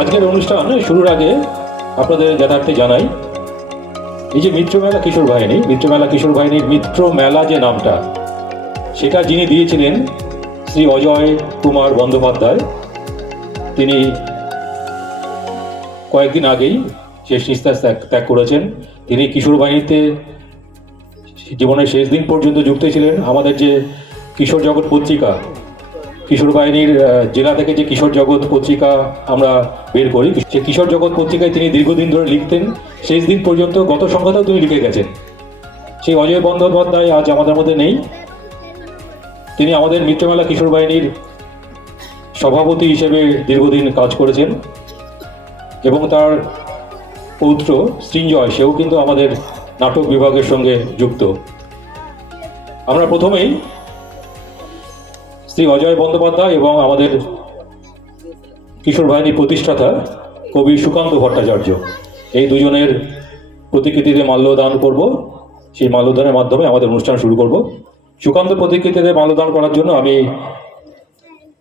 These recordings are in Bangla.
আজকের অনুষ্ঠান শুরুর আগে আপনাদের জ্ঞাতার্থে জানাই, এই যে মিত্র মেলা কিশোর বাহিনী মিত্র মেলা কিশোর বাহিনীর মিত্র মেলা যে নামটা, সেটা যিনি দিয়েছিলেন শ্রী অজয় কুমার বন্দ্যোপাধ্যায়, তিনি কয়েকদিন আগেই শেষ নিঃশ্বাস ত্যাগ করেছেন। তিনি কিশোর বাহিনীতে জীবনের শেষ দিন পর্যন্ত যুক্ত ছিলেন। আমাদের যে কিশোর জগৎ পত্রিকা, কিশোর বাহিনীর জেলা থেকে যে কিশোর জগৎ পত্রিকা আমরা বের করি, সে কিশোর জগৎ পত্রিকায় তিনি দীর্ঘদিন ধরে লিখতেন। শেষ দিন পর্যন্ত গত সংখ্যাতেও তিনি লিখে গেছেন। সেই অজয় বন্দ্যোপাধ্যায় আজ আমাদের মধ্যে নেই। তিনি আমাদের মিত্রমেলা কিশোর বাহিনীর সভাপতি হিসেবে দীর্ঘদিন কাজ করেছেন। এবং তার পৌত্র সৃঞ্জয় সেও কিন্তু আমাদের নাটক বিভাগের সঙ্গে যুক্ত। আমরা প্রথমেই শ্রী অজয় বন্দ্যোপাধ্যায় এবং আমাদের কিশোর বাহিনীর প্রতিষ্ঠাতা কবি সুকান্ত ভট্টাচার্য, এই দুজনের প্রতিকৃতিতে মাল্যদান করব। সেই মাল্যদানের মাধ্যমে আমাদের অনুষ্ঠান শুরু করব। সুকান্ত প্রতিকৃতিতে মাল্যদান করার জন্য আমি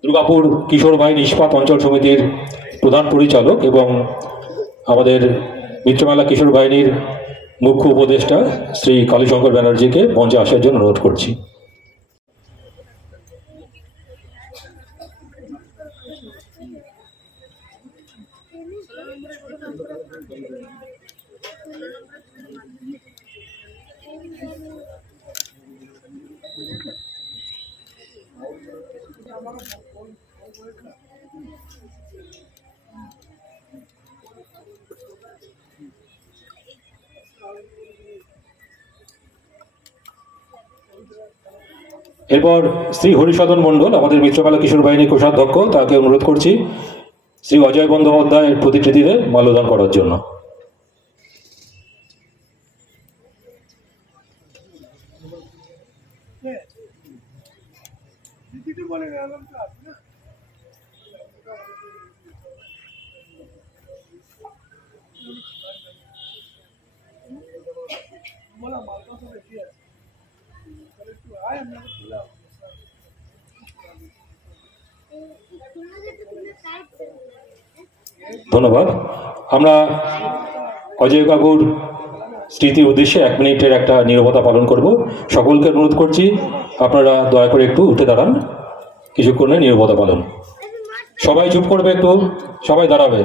দুর্গাপুর কিশোর বাহিনী ইস্পাত অঞ্চল সমিতির প্রধান পরিচালক এবং আমাদের মিত্রমেলা কিশোর বাহিনীর মুখ্য উপদেষ্টা শ্রী কালীশঙ্কর ব্যানার্জিকে মঞ্চে আসার জন্য অনুরোধ করছি। এরপর শ্রী হরিসদন মণ্ডল, আমাদের মিত্রকালা কিশোর বাহিনীর কোষাধ্যক্ষ, তাকে অনুরোধ করছি, শ্রী অজয় বন্দ্যোপাধ্যায়ের প্রতিকৃতিতে মাল্যদান করার জন্য। ধন্যবাদ। আমরা অজয় কাকুর স্মৃতির উদ্দেশ্যে এক মিনিটের একটা নিরবতা পালন করব। সকলকে অনুরোধ করছি, আপনারা দয়া করে একটু উঠে দাঁড়ান। কিছুক্ষণের নিরবতা পালন। সবাই চুপ করবে একটু, সবাই দাঁড়াবে।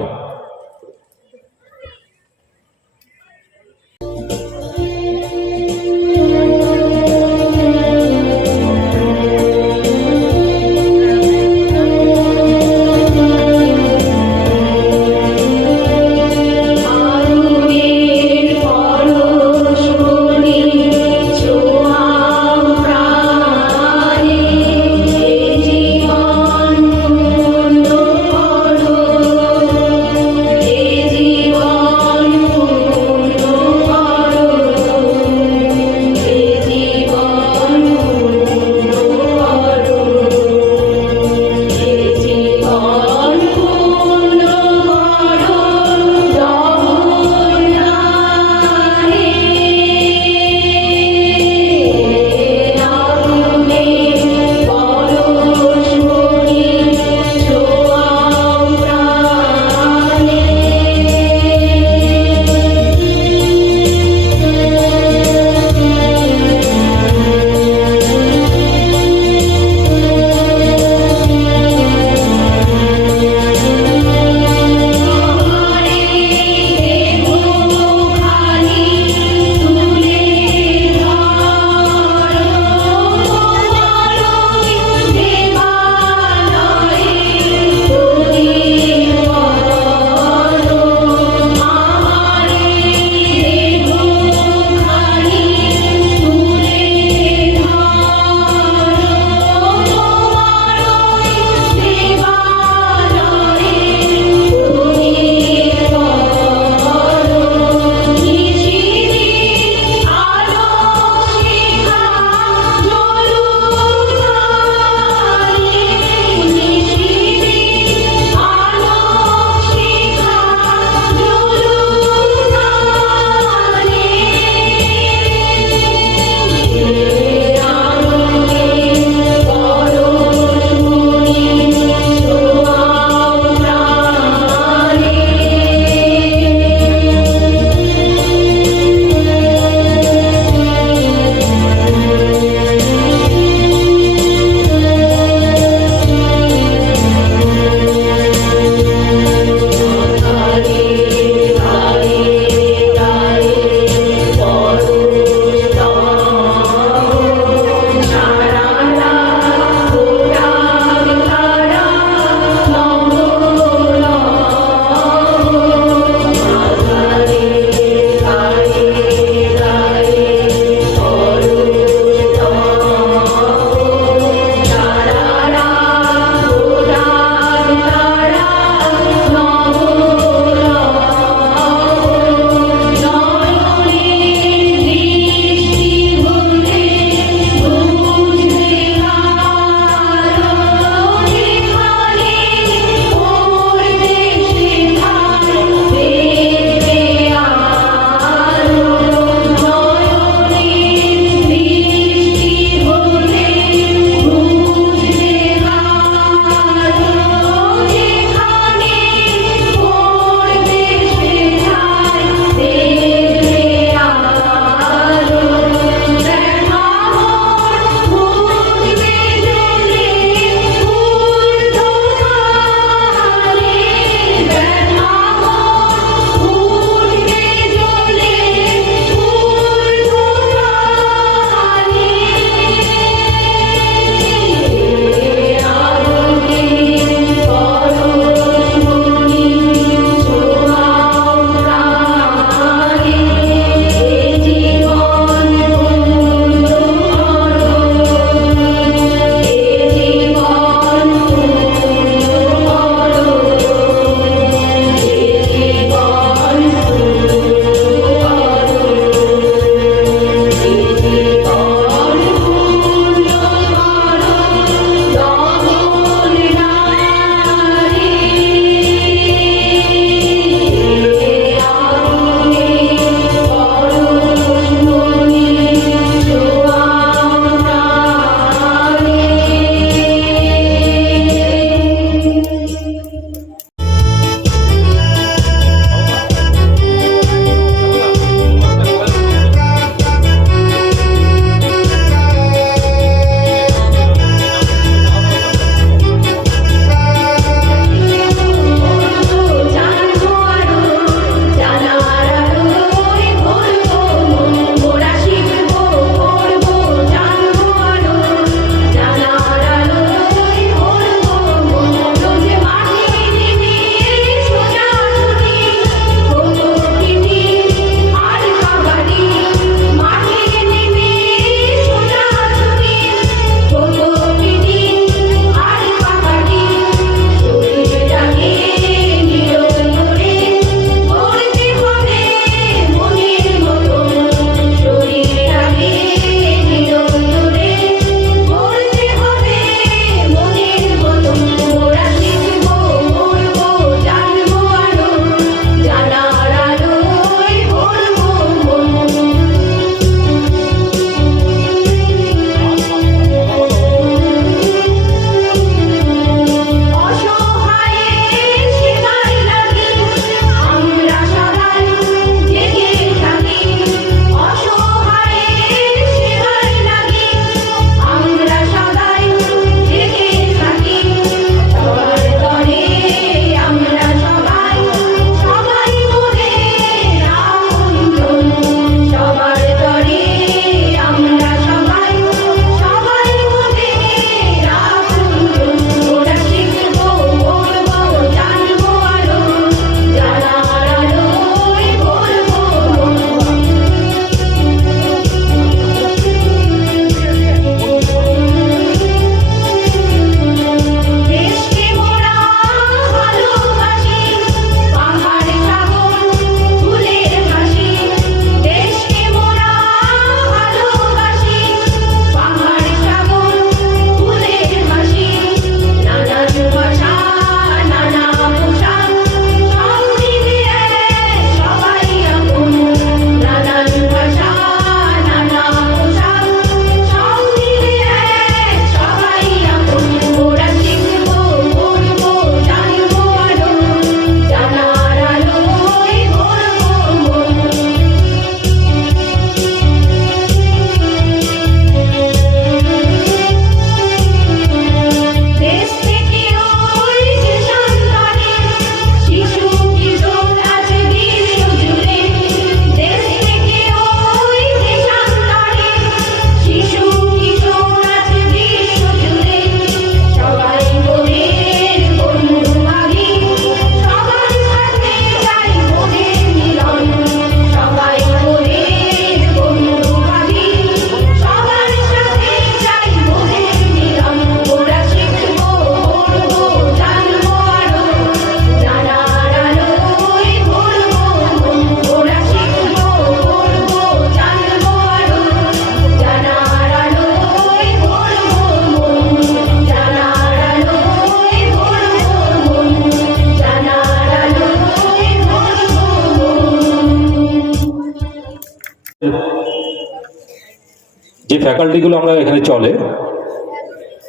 ফ্যাকাল্টিগুলো আমরা এখানে চলে।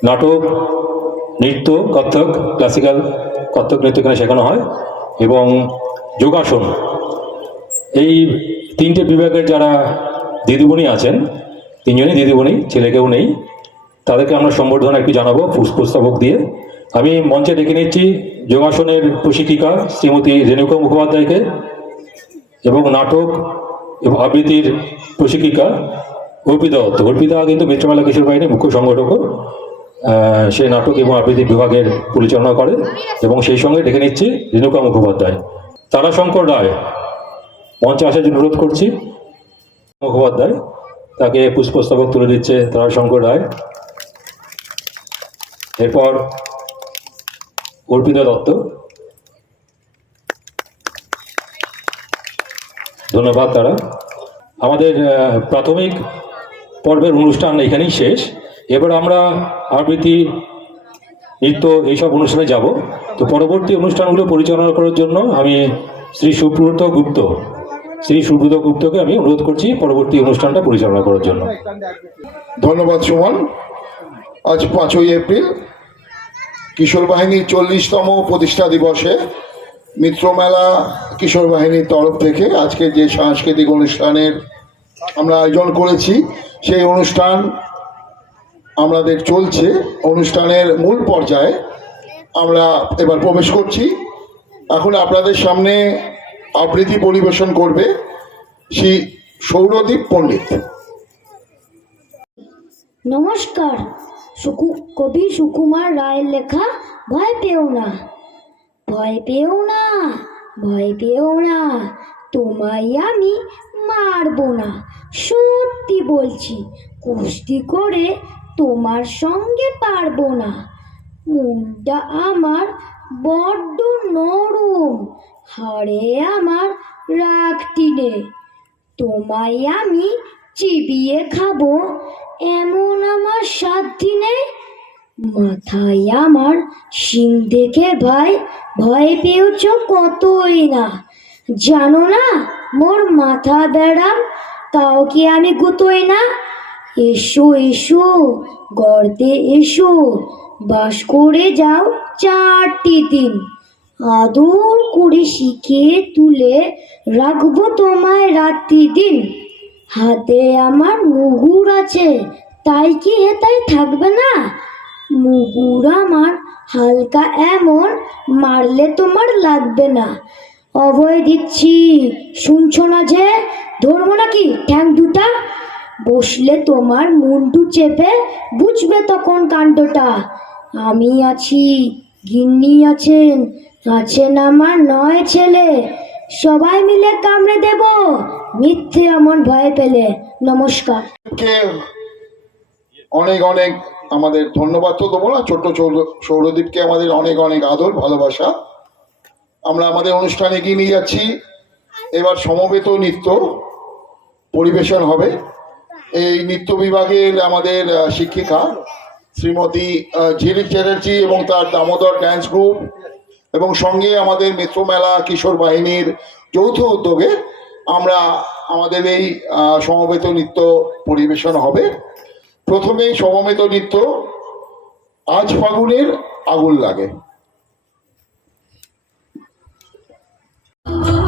নাটক, নৃত্য, কত্থক, ক্লাসিক্যাল, কত্থক নৃত্য এখানে শেখানো হয় এবং যোগাসন। এই তিনটে বিভাগের যারা দিদিমণি আছেন, তিনজনই দিদিবনি ছেলে কেউ নেই, তাদেরকে আমরা সম্বর্ধনা একটু জানাব পুষ্পস্তবক দিয়ে। আমি মঞ্চে ডেকে নিচ্ছি যোগাসনের প্রশিক্ষিকা শ্রীমতী রেণুকা মুখোপাধ্যায়কে এবং নাটক এবং আবৃত্তির প্রশিক্ষিকা অর্পিতা দত্ত অর্পিতা কিন্তু মিত্রমেলা কিশোর বাহিনীর মুখ্য সংগঠকও আহ, সে নাটক এবং আবৃত্তি বিভাগের পরিচালনা করে এবং সেই সঙ্গে ডেকে নিচ্ছি রেণুকা মুখোপাধ্যায়। তারাশঙ্কর রায় মঞ্চে আসার জন্য অনুরোধ করছি মুখোপাধ্যায় তাকে পুষ্পস্তবক তুলে দিচ্ছে তারাশঙ্কর রায়। এরপর অর্পিতা দত্ত। ধন্যবাদ তারা। আমাদের প্রাথমিক পর্বের অনুষ্ঠান এখানেই শেষ। এবার আমরা আবৃত্তি, নৃত্য এইসব অনুষ্ঠানে যাব। তো পরবর্তী অনুষ্ঠানগুলো পরিচালনা করার জন্য আমি শ্রী সুব্রত গুপ্ত, শ্রী সুব্রত গুপ্তকে আমি অনুরোধ করছি পরবর্তী অনুষ্ঠানটা পরিচালনা করার জন্য। ধন্যবাদ, সুমন। আজ পাঁচই এপ্রিল, কিশোর বাহিনীর চল্লিশতম প্রতিষ্ঠা দিবসে মিত্রমেলা কিশোর বাহিনীর তরফ থেকে আজকে যে সাংস্কৃতিক অনুষ্ঠানের আমরা আয়োজন করেছি। সেই অনুষ্ঠান আমাদের চলছে। অনুষ্ঠানের মূল পর্যায়ে আমরা এবার প্রবেশ করছি। এখন আপনাদের সামনে আবৃত্তি পরিবেশন করবে শ্রী সৌরদীপ পণ্ডিত। নমস্কার। সুকু, কবি সুকুমার রায়ের লেখা ভয় পেও না। ভয় পেও না, ভয় পেও না। তোমায় আমি মারবো না। সত্যি বলছি কুস্তি করে তোমার সঙ্গে পারব না। মনটা আমার বড্ড নরম, হাড়ে আমার রাগ টিনে। তোমায় আমি চিবিয়ে খাব, এমন আমার সাধ্যি নেই। মাথায় আমার শিং দেখে ভাই ভয় পেয়েছ কতই না। জানো না, মোর মাথা বেড়াম তাও কি আমি গুতোই না? এসো এসো, গর্তে এসো, বাস করে যাও চারটি দিন। আদর করে শিখিয়ে তুলে রাখব তোমায় রাত্রি দিন। হাতে আমার মুগুর আছে, তাই কি হেতাই থাকবে না? মুগুর আমার হালকা এমন, মারলে তোমার লাগবে না। অভয় দিচ্ছি। শুনছো না যে? ধরবো নাকি? ঠ্যাং দুটা? বসলে তোমার মুন্ডু চেপে বুঝবে তখন কাণ্ডটা। আমি আছি, গিন্নি আছেন আছেন আমার নয় ছেলে। সবাই মিলে কামড়ে দেব, মিথ্যে এমন ভয় পেলে। নমস্কার। অনেক অনেক আমাদের ধন্যবাদ তো দেবো না। ছোট্ট সৌর- সৌরদীপকে আমাদের অনেক অনেক আদর, ভালোবাসা। আমরা আমাদের অনুষ্ঠানে এগিয়ে নিয়ে যাচ্ছি। এবার সমবেত নৃত্য পরিবেশন হবে। এই নৃত্য বিভাগের আমাদের শিক্ষিকা শ্রীমতী ঝিলিক চ্যাটার্জি এবং তার দামোদর ড্যান্স গ্রুপ এবং সঙ্গে আমাদের মিত্রমেলা কিশোর বাহিনীর যৌথ উদ্যোগে আমরা আমাদের এই সমবেত নৃত্য পরিবেশন হবে। প্রথমেই সমবেত নৃত্য আজ ফাগুনের আগুন লাগে। আজ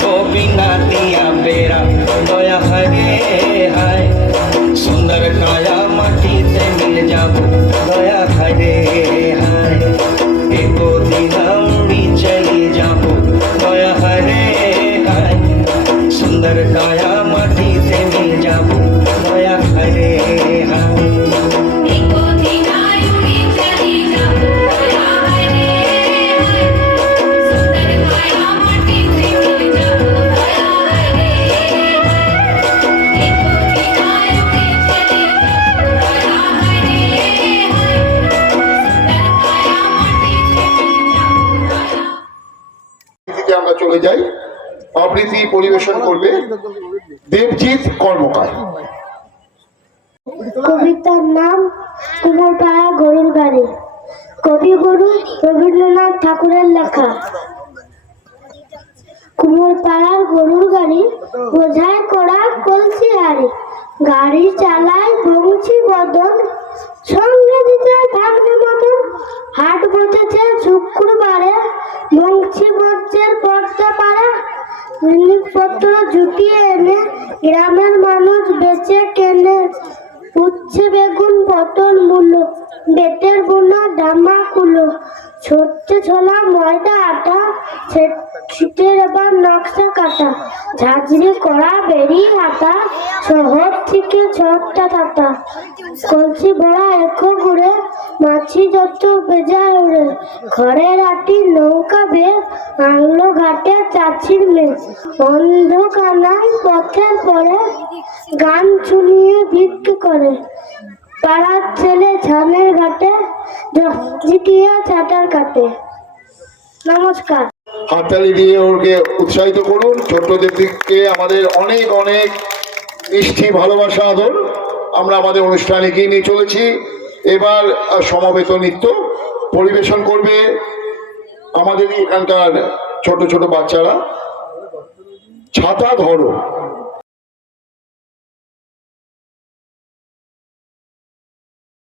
Govinda. চলে যাই আবৃত্তি পরিবেশন করবে। দেবজিৎ কর্মকার। কবিতার নাম কুমোরপাড়া গরুর গাড়ি কবিগুরু রবীন্দ্রনাথ ঠাকুরের লেখা। কুমোরপাড়ার গরুর গাড়ি বোঝায় করা কলসি হাড়ি। গাড়ি চালায় বংশী বদন, সঙ্গে দিতে ভাগ্নে জিনিসপত্র জুটিয়ে এনে গ্রামের মানুষ বেচে কেনে। উচ্ছে, বেগুন, পটল মূল্য বেতের বোনা, ডামা, কুলো। ছোট্টে ছোলা ময়দা আটা ছিটের এবার নকশা কাটা, ঝাঁঝরি করা বেরি হাতা শহর থেকে ছোট্টা টাটা কলসি ভরা এখো ঘুরে মাছি যত বেজায় উড়ে, ঘরের আটি নৌকা বে আনলো ঘাটে চাচির মেয়ে। অন্ধকানায় পথের পরে গান শুনিয়ে ভিক্ষে করে। পাড়ার ছেলে ছানের ঘাটে জিটিয়া চাটার কাটে। নমস্কার। হাততালি দিয়ে ওকে উৎসাহিত করুন। ছোট্টদের দিককে আমাদের অনেক অনেক মিষ্টি ভালোবাসা, আদর। আমরা আমাদের অনুষ্ঠানে এগিয়ে নিয়ে চলেছি। এবার সমবেত নৃত্য পরিবেশন করবে আমাদের এখানকার ছোট ছোট বাচ্চারা। ছাতা ধরো।